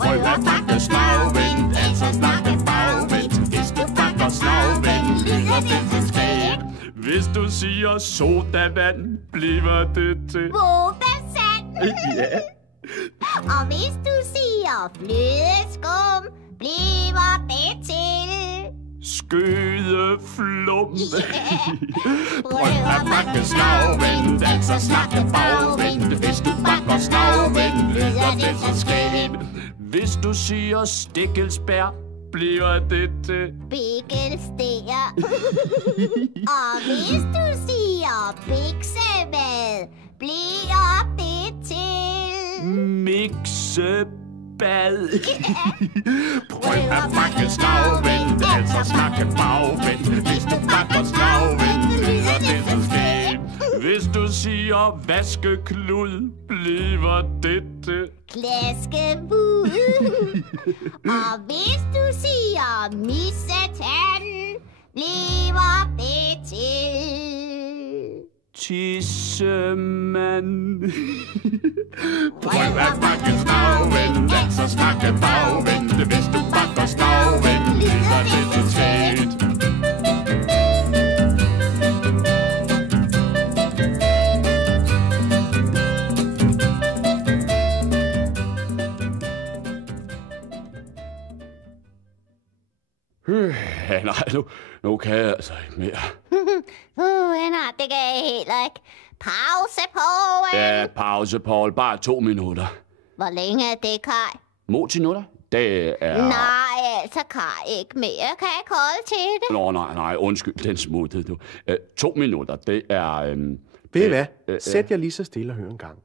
Prøv at bakke slagvendt, altså snakke bagvendt. Hvis du bakker slagvendt, lyder det til skab. Hvis du siger sodavand, bliver det til Vodasand. ja. Og hvis du siger flødeskum, bliver det til Skødeflum. Prøv at bakke slagvendt, altså snakke bagvendt. Hvis du bakker slagvendt, lyder det til skab. Hvis du siger stikkelsbær, bliver det til Bikkelstær. Og hvis du siger biksemad, bliver det til miksebad. Prøv at bakke slagvendt, altså snakke bagvendt. Hvis du bakker slagvendt, lyder det til skab. Hvis du siger vaskeklud, bliver det til klaskevud. Og hvis du siger missetand, bliver det til tissemand. Prøv at bakke slagvendt, altså snakke bagvendt. Hvis du bakker slagvendt, lyder det til skab. Nej, nu kan jeg altså ikke mere. Nej, det kan jeg heller ikke. Pause, Poul. Ja, pause, Poul. Bare 2 minutter. Hvor længe er det, Kaj? 2 minutter? Det er... Nej, altså Kaj, ikke mere. Kan jeg ikke holde til det? Nå, nej, undskyld, den smuttede du. 2 minutter, det er... Ved I hvad? Sæt jer lige så stille og hør en gang.